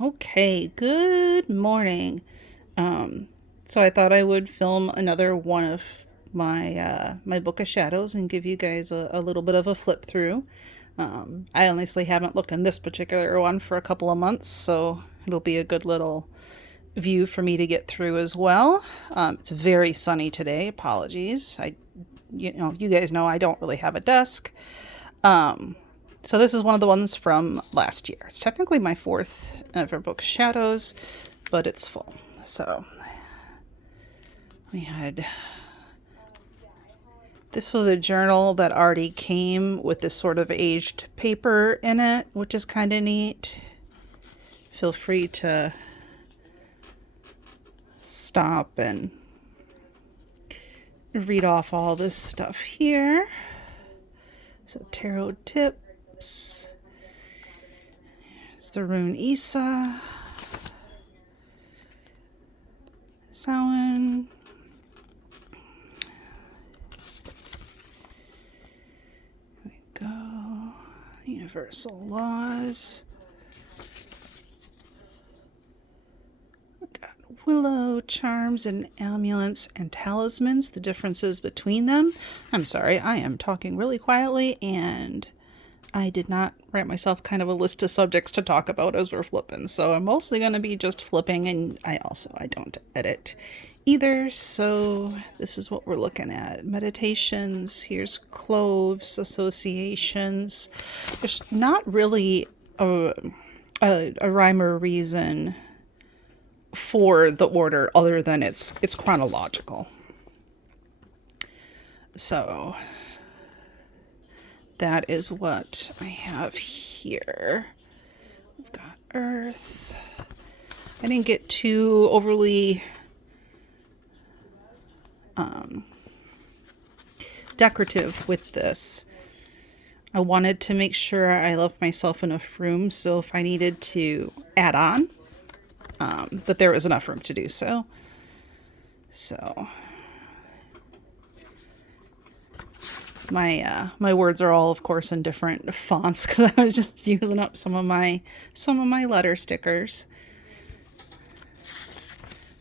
Okay, good morning. So I thought I would film another one of my Book of Shadows and give you guys a little bit of a flip through. I honestly haven't looked in this particular one for a couple of months, so it'll be a good little view for me to get through as well. It's very sunny today. Apologies. You guys know I don't really have a desk. Um, so this is one of the ones from last year. It's technically my fourth ever Book of Shadows, but it's full. So we had this was a journal that already came with this sort of aged paper in it, which is kind of neat. Feel free to stop and read off all this stuff here. So tarot tips. It's the rune Isa. Samhain. There we go. Universal laws. Got willow charms and amulets and talismans, the differences between them. I'm sorry, I am talking really quietly and I did not write myself kind of a list of subjects to talk about as we're flipping. So I'm mostly going to be just flipping, and I don't edit either. So this is what we're looking at. Meditations, here's cloves, associations. There's not really a rhyme or reason for the order other than it's chronological. So that is what I have here. We've got Earth. I didn't get too overly decorative with this. I wanted to make sure I left myself enough room, so if I needed to add on, that there was enough room to do so. So my words are all, of course, in different fonts because I was just using up some of my letter stickers.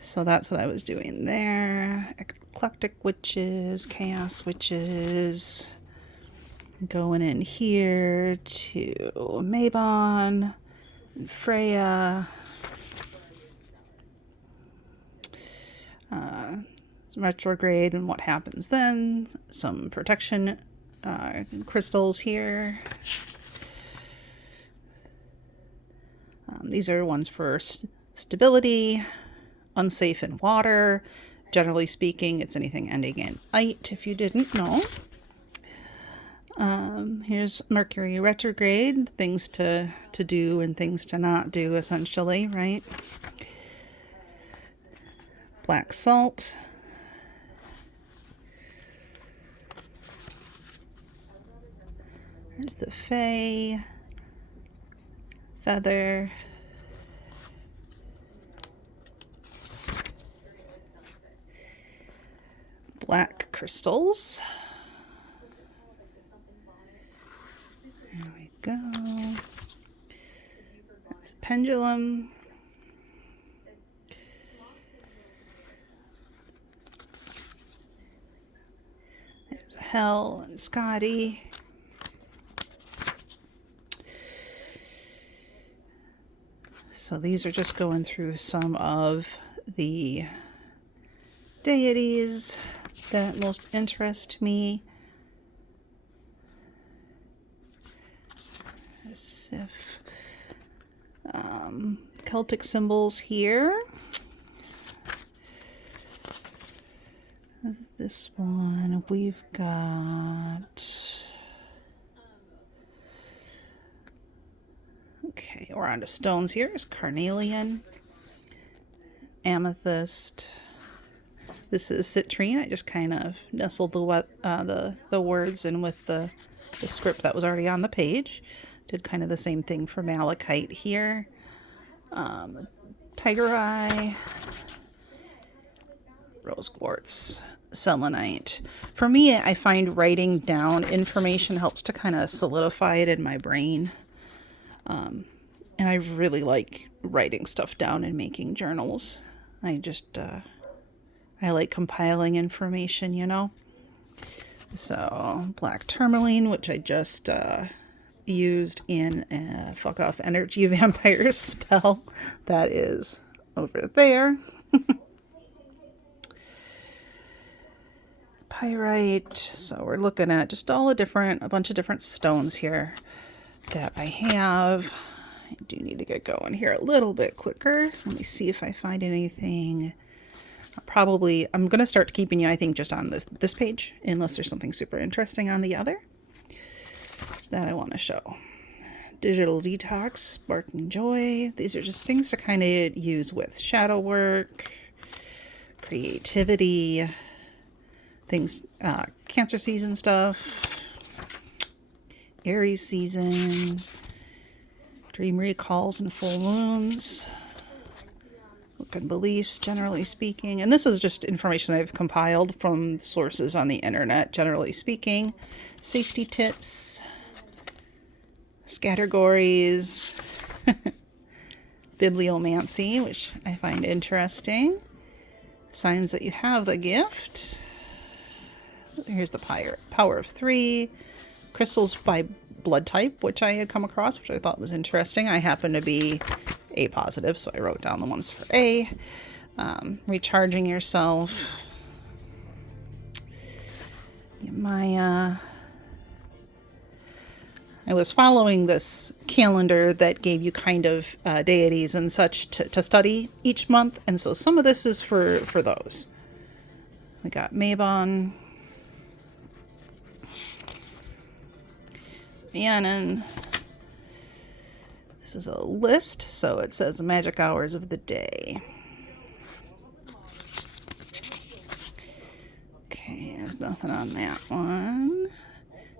So that's what I was doing there. Eclectic witches, chaos witches. Going in here to Mabon, Freya. Retrograde and what happens then. Some protection crystals here. These are ones for stability, unsafe in water. Generally speaking, it's anything ending in "ite," if you didn't know. Here's Mercury retrograde, things to do and things to not do, essentially, right? Black salt. There's the Fae, feather, black crystals. There we go. That's pendulum. There's Hell and Scotty. So these are just going through some of the deities that most interest me. Sif. Celtic symbols here. This one we've got. Okay, we're on to stones here. Is carnelian, amethyst. This is citrine. I just kind of nestled the words in with the script that was already on the page. Did kind of the same thing for malachite here. Tiger eye, rose quartz, selenite. For me, I find writing down information helps to kind of solidify it in my brain. And And I really like writing stuff down and making journals. I like compiling information, you know. So, black tourmaline, which I just used in a fuck off energy vampire spell. That is over there. Pyrite. So we're looking at just a bunch of different stones here that I have. I do need to get going here a little bit quicker. Let me see if I find anything. I'm going to start keeping you, I think, just on this page, unless there's something super interesting on the other that I want to show. Digital detox, sparking joy. These are just things to kind of use with shadow work, creativity, things, Cancer season stuff, Aries season, dream recalls and full moons, book and beliefs, generally speaking. And this is just information I've compiled from sources on the internet, generally speaking. Safety tips, scattergories, bibliomancy, which I find interesting. Signs that you have the gift. Here's the power of 3. Crystals by blood type, which I had come across, which I thought was interesting. I happen to be A positive, so I wrote down the ones for A. Recharging yourself. I was following this calendar that gave you kind of deities and such to study each month, and so some of this is for those. We got Mabon, Rhiannon. This is a list, so it says the magic hours of the day. Okay, there's nothing on that one.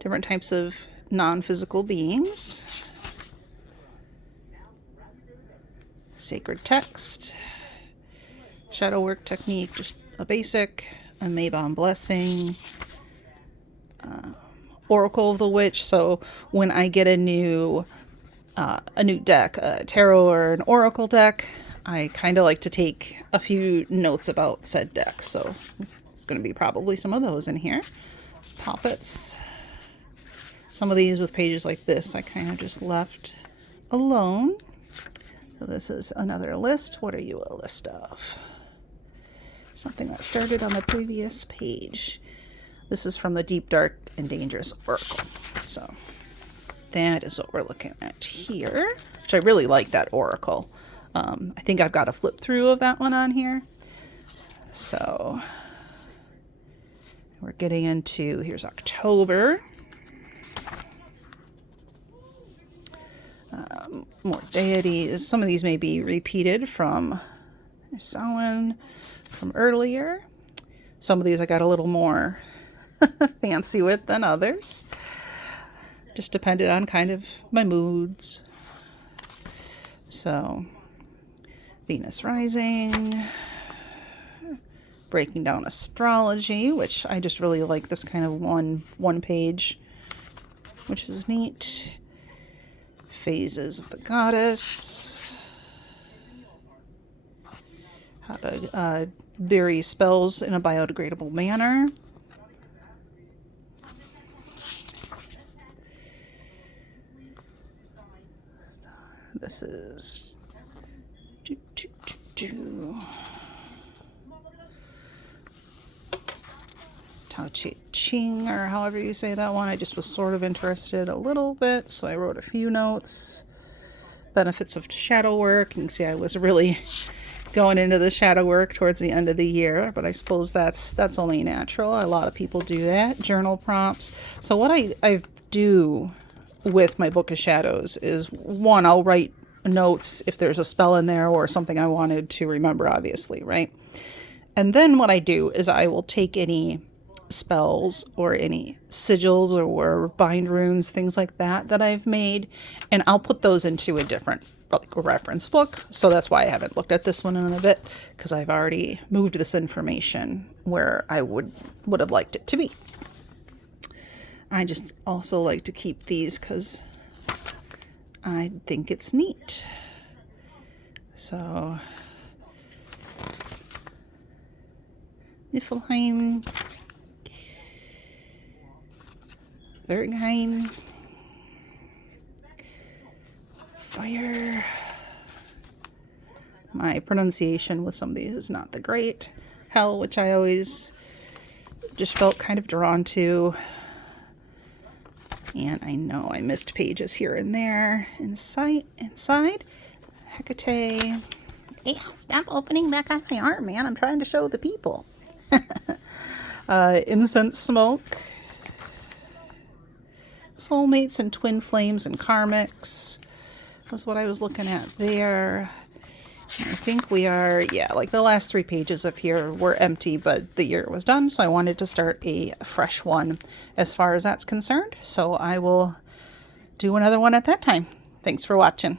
Different types of non-physical beings. Sacred text. Shadow work technique, just a basic. A Mabon blessing. Oracle of the Witch. So when I get a new deck, a tarot or an oracle deck, I kind of like to take a few notes about said deck. So it's going to be probably some of those in here. Poppets. Some of these with pages like this I kind of just left alone. So this is another list. What are you a list of? Something that started on the previous page. This is from the Deep, Dark, and Dangerous Oracle. So that is what we're looking at here, which I really like that oracle. I think I've got a flip through of that one on here. So we're getting into, here's October. More deities. Some of these may be repeated from Samhain from earlier. Some of these I got a little more fancy with than others. Just depended on kind of my moods. So, Venus rising, breaking down astrology, which I just really like this kind of one page, which is neat. Phases of the goddess. How to bury spells in a biodegradable manner. This is Tao Te Ching, or however you say that one. I just was sort of interested a little bit, so I wrote a few notes. Benefits of shadow work. You can see I was really going into the shadow work towards the end of the year, but I suppose that's only natural. A lot of people do that. Journal prompts. So what I do with my Book of Shadows is, one, I'll write notes if there's a spell in there or something I wanted to remember, obviously, right? And then what I do is I will take any spells or any sigils or bind runes, things like that I've made, and I'll put those into a different reference book. So that's why I haven't looked at this one in a bit, because I've already moved this information where I would have liked it to be. I just also like to keep these because I think it's neat. So, Niflheim, Bergheim, Fire. My pronunciation with some of these is not the great. Hell, which I always just felt kind of drawn to. And I know I missed pages here and there. Inside. Hecate. Hey, stop opening back on my arm, man. I'm trying to show the people. Incense Smoke. Soulmates and Twin Flames and Karmics was what I was looking at there. I think we are, yeah, like the last 3 pages of here were empty, but the year was done, so I wanted to start a fresh one as far as that's concerned. So I will do another one at that time. Thanks for watching.